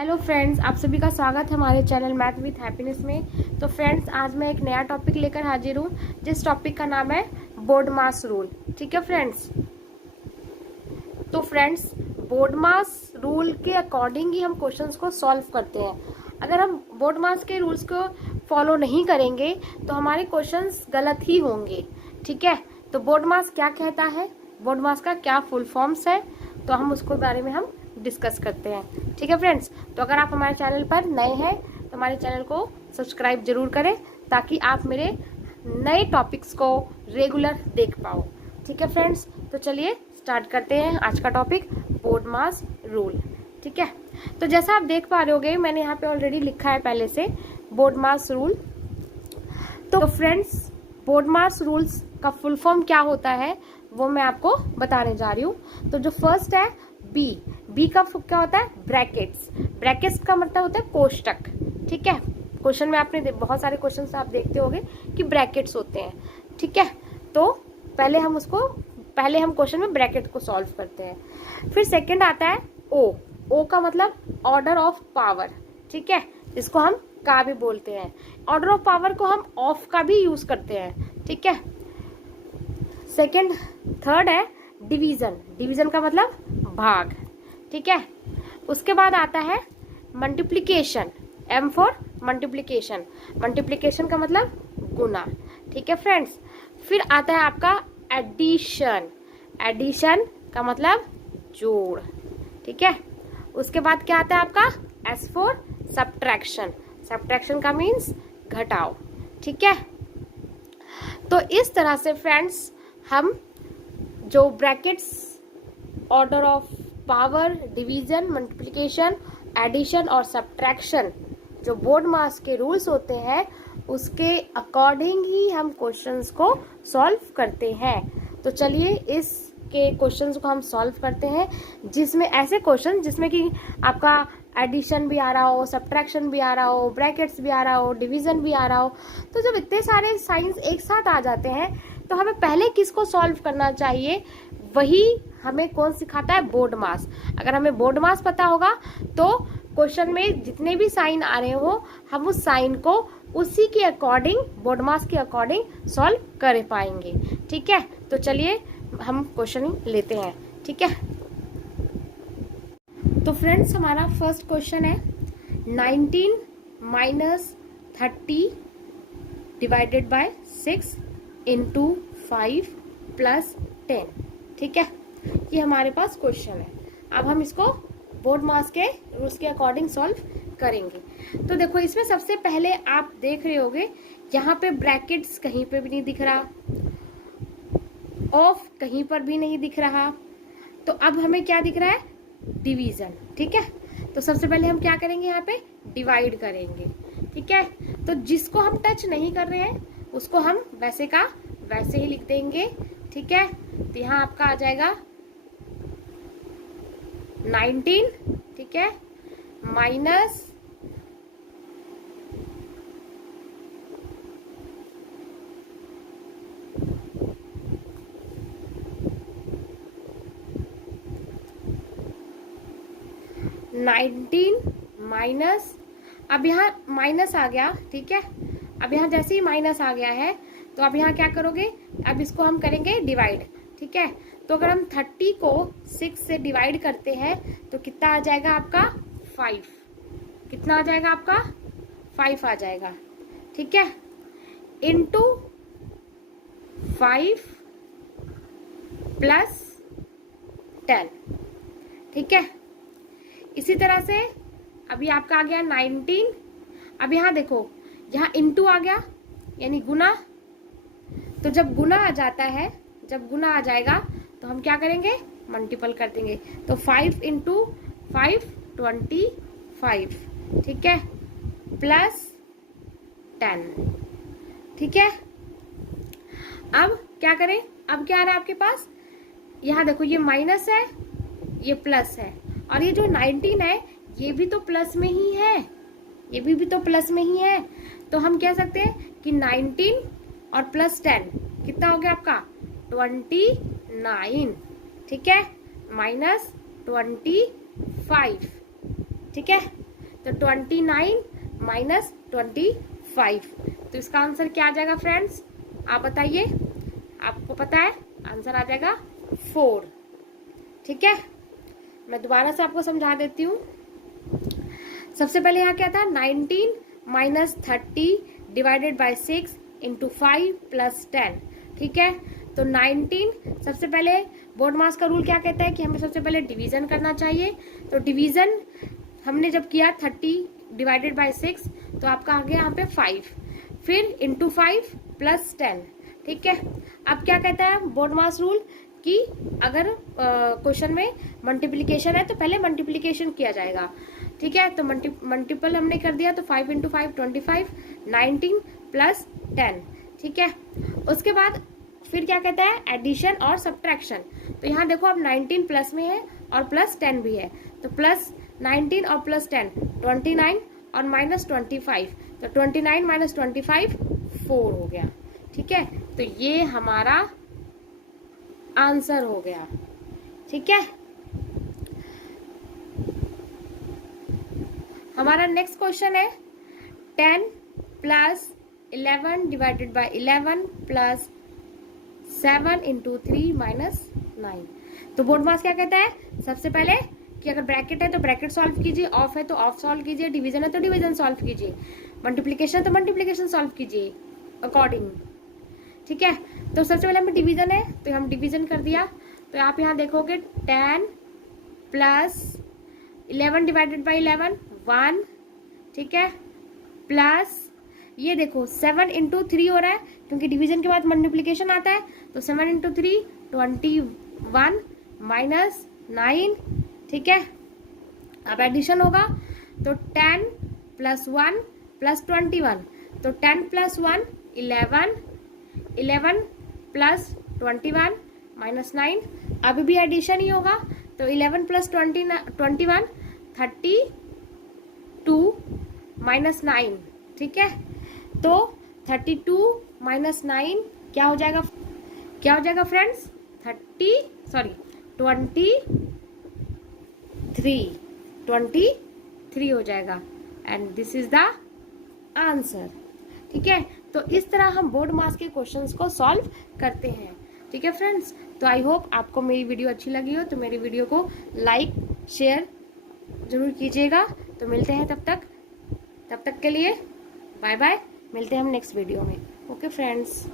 Hello friends, आप सभी का स्वागत है हमारे चैनल मैथ विथ हैप्पीनेस में। तो फ्रेंड्स, आज मैं एक नया टॉपिक लेकर हाजिर हूँ, जिस टॉपिक का नाम है बोर्ड मास रूल। ठीक है फ्रेंड्स, तो फ्रेंड्स बोर्ड मास रूल के अकॉर्डिंग ही हम क्वेश्चंस को सॉल्व करते हैं। अगर हम बोर्ड मास के रूल्स को फॉलो नहीं करेंगे तो हमारे क्वेश्चंस गलत ही होंगे। ठीक है, तो बोर्ड मास क्या कहता है, बोर्ड मास का क्या फुल फॉर्म्स है, तो हम उसके बारे में हम डिस्कस करते हैं। ठीक है फ्रेंड्स, तो अगर आप हमारे चैनल पर नए हैं तो हमारे चैनल को सब्सक्राइब जरूर करें, ताकि आप मेरे नए टॉपिक्स को रेगुलर देख पाओ। ठीक है फ्रेंड्स, तो चलिए स्टार्ट करते हैं आज का टॉपिक, बोर्ड मास रूल। ठीक है, तो जैसा आप देख पा रहे होगे, मैंने यहाँ पे ऑलरेडी लिखा है पहले से बोर्ड मास रूल। तो फ्रेंड्स, बोर्ड मास रूल्स का फुल फॉर्म क्या होता है वो मैं आपको बताने जा रही हूँ। तो जो फर्स्ट है बी का क्या होता है, ब्रैकेट्स। ब्रैकेट्स का मतलब होता है कोष्टक। ठीक है, क्वेश्चन में आपने बहुत सारे क्वेश्चन आप देखते होंगे कि ब्रैकेट्स होते हैं। ठीक है, तो पहले हम क्वेश्चन में ब्रैकेट को सॉल्व करते हैं। फिर सेकंड आता है ओ का मतलब ऑर्डर ऑफ पावर। ठीक है, जिसको हम का भी बोलते हैं। ऑर्डर ऑफ पावर को हम ऑफ का भी यूज करते हैं। ठीक है, थर्ड है डिवीजन। डिवीजन का मतलब भाग। ठीक है, उसके बाद आता है multiplication, M for multiplication. Multiplication का मतलब गुना। ठीक है फ्रेंड्स, फिर आता है आपका एडिशन। एडिशन का मतलब जोड़। ठीक है, उसके बाद क्या आता है आपका एस फॉर सब्ट्रैक्शन। सब्ट्रैक्शन का मीन्स घटाओ। ठीक है, तो इस तरह से फ्रेंड्स हम जो brackets, order of power, division, multiplication, addition और सब्ट्रैक्शन, जो बोर्ड मास के रूल्स होते हैं, उसके अकॉर्डिंग ही हम क्वेश्चंस को सॉल्व करते हैं। तो चलिए इसके क्वेश्चंस को हम सॉल्व करते हैं, जिसमें ऐसे क्वेश्चन जिसमें कि आपका एडिशन भी आ रहा हो, सब्ट्रैक्शन भी आ रहा हो, ब्रैकेट्स भी आ रहा हो, डिवीजन भी आ रहा हो। तो जब इतने सारे साइंस एक साथ आ जाते हैं तो हमें पहले किसको सॉल्व करना चाहिए, वही हमें कौन सिखाता है, बोर्ड मास। अगर हमें बोर्ड मास पता होगा तो क्वेश्चन में जितने भी साइन आ रहे हो, हम उस साइन को उसी के अकॉर्डिंग, बोर्ड मास के अकॉर्डिंग सॉल्व कर पाएंगे। ठीक है, तो चलिए हम क्वेश्चन लेते हैं। ठीक है, तो फ्रेंड्स हमारा फर्स्ट क्वेश्चन है 19 minus 30 divided by 6 into 5 plus 10। ठीक है, ये हमारे पास क्वेश्चन है। अब हम इसको बोर्ड मास के रूल्स के अकॉर्डिंग सॉल्व करेंगे। तो देखो, इसमें सबसे पहले आप देख रहे होगे यहाँ पे ब्रैकेट्स कहीं पे भी नहीं दिख रहा, ऑफ कहीं पर भी नहीं दिख रहा। तो अब हमें क्या दिख रहा है, डिवीजन। ठीक है, तो सबसे पहले हम क्या करेंगे, यहाँ पे डिवाइड करेंगे। ठीक है, तो जिसको हम टच नहीं कर रहे हैं उसको हम वैसे का वैसे ही लिख देंगे। ठीक है, तो यहाँ आपका आ जाएगा 19, ठीक है, माइनस 19 माइनस, अब यहाँ माइनस आ गया। ठीक है, अब यहाँ जैसे ही माइनस आ गया है तो अब यहाँ क्या करोगे, अब इसको हम करेंगे डिवाइड। ठीक है, तो अगर हम 30 को 6 से डिवाइड करते हैं तो कितना आ जाएगा आपका 5। कितना आ जाएगा आपका 5 आ जाएगा। ठीक है, इंटू 5 प्लस 10। ठीक है, इसी तरह से अभी आपका आ गया 19। अब यहाँ देखो, यहाँ इंटू आ गया यानी गुना। तो जब गुना आ जाता है, जब गुना आ जाएगा तो हम क्या करेंगे, मल्टीपल कर देंगे। तो 5 इंटू 5 25। ठीक है, प्लस 10। ठीक है, अब क्या करें, अब क्या आ रहा है आपके पास, यहाँ देखो ये माइनस है, ये प्लस है, और ये जो 19 है ये भी तो प्लस में ही है, ये भी तो प्लस में ही है। तो हम कह सकते हैं कि 19 और प्लस 10 कितना हो गया आपका 29। ठीक है, माइनस 25। ठीक है, तो 29 माइनस 25, तो इसका आंसर क्या आ जाएगा फ्रेंड्स, आप बताइए, आपको पता है आंसर आ जाएगा 4। ठीक है, मैं दोबारा से आपको समझा देती हूँ। सबसे पहले यहाँ क्या था, 19 minus 30 divided by 6 into 5 plus 10। ठीक है, तो 19 सबसे पहले बोर्ड मास का रूल क्या कहता है कि हमें सबसे पहले डिवीजन करना चाहिए। तो डिवीजन हमने जब किया 30 डिवाइडेड बाई 6, तो आपका आ गया यहाँ पे 5, फिर इंटू 5 प्लस 10। ठीक है, अब क्या कहता है बोर्ड मास रूल कि अगर क्वेश्चन में मल्टीप्लिकेशन है तो पहले मल्टीप्लिकेशन किया जाएगा। ठीक है, तो मल्टीपल हमने कर दिया, तो 5 इंटू 5 25, 19 प्लस 10। ठीक है, उसके बाद फिर क्या कहता है एडिशन और सब्ट्रैक्शन। तो यहाँ देखो अब 19 प्लस में है और प्लस 10 भी है, तो प्लस 19 और प्लस 10 29 और माइनस 25, तो 29 माइनस 25 4 हो गया। ठीक है, तो ये हमारा आंसर हो गया। ठीक है, हमारा नेक्स्ट क्वेश्चन है 10 plus 11 divided by 11 plus 7 into 3 minus 9। तो बोर्ड मास क्या कहता है, सबसे पहले कि अगर ब्रैकेट है तो ब्रैकेट सॉल्व कीजिए, ऑफ है तो ऑफ सॉल्व कीजिए, डिवीजन है तो डिवीजन सॉल्व कीजिए, मल्टीप्लिकेशन है तो मल्टीप्लिकेशन सॉल्व कीजिए अकॉर्डिंग। ठीक है, तो सबसे पहले हमें डिवीजन है तो हम डिवीजन कर दिया, तो आप यहाँ देखोगे 10 प्लस 11 डिवाइडेड बाई 11 1। ठीक है, प्लस ये देखो 7 इंटू 3 हो रहा है क्योंकि डिवीजन के बाद मल्टीप्लिकेशन आता है, तो 7 इंटू 3 21 माइनस 9। ठीक है, अब एडिशन होगा तो 10 प्लस 1 प्लस 21, तो 10 प्लस 1 11, 11 प्लस 21 माइनस 9। अभी भी एडिशन ही होगा, तो 11 प्लस 21 32 माइनस 9। ठीक है, तो 32 माइनस 9 क्या हो जाएगा, क्या हो जाएगा फ्रेंड्स 23 हो जाएगा, and this is the answer. ठीक है, तो इस तरह हम बोर्ड मास के क्वेश्चंस को सॉल्व करते हैं। ठीक है फ्रेंड्स, तो आई होप आपको मेरी वीडियो अच्छी लगी हो, तो मेरी वीडियो को लाइक शेयर जरूर कीजिएगा। तो मिलते हैं तब तक के लिए बाय बाय, मिलते हैं हम नेक्स्ट वीडियो में। Okay friends.